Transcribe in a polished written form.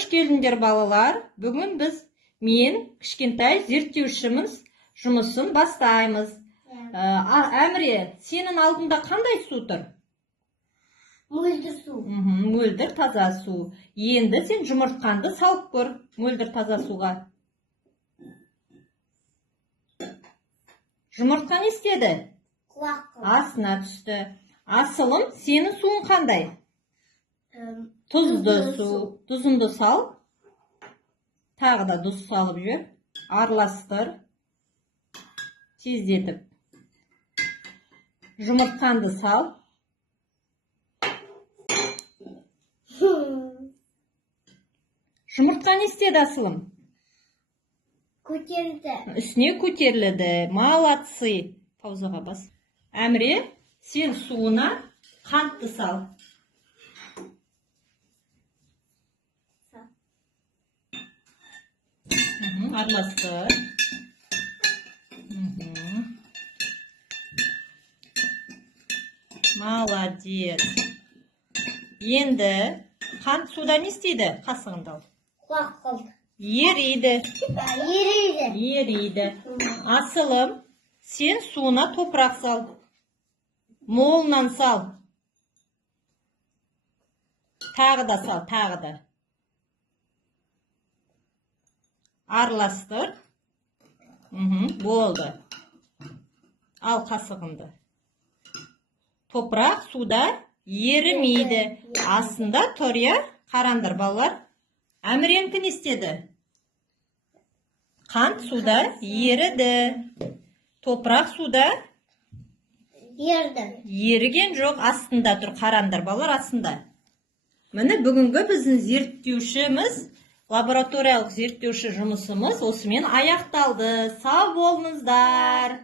Қош келдіңдер балалар. Бүгін мен кішкентай зерттеушіміз жұмысын бастаймыз. Әміре, сенің алдында қандай су тұр? Мөлдір су. Мөлдір таза су. Енді сен жұмыртқанды салып көр мөлдір таза суға. Жұмыртқа не істеді? Астына түсті. Асылым, сенің суың қандай? Тұзды су. Тұзынды сал. Тағы да тұз салып жүр. Араластыр. Тездетіп. Жұмыртқанды сал. Жұмыртқа не істеді асылым? Көтерілді. Үстіне көтерілді. Молодцы. Паузаға бас. Әміре, сен суына қантты сал. Араластыр. Молодец. Енді қант суда не істейді? Қасығында ал. Құлақ қалды. Ериді. Ериді. Асылым, сен суына топырақ сал. Молынан сал. Тағы да сал, тағы да. Араластыр. Болды. Ал қасығынды. Топырақ суда ерімейді. Астында тұр, я? Қараңдар балалар. Әміренкі не істеді? Қант суда еріді. Топырақ суда еріген жоқ, астында тұр. Қараңдар балалар, астында. Міне бүгінгі біздің зерттеушіміз, лабораториялық зерттеуші жұмысымыз осымен аяқталды. Сау болыңыздар.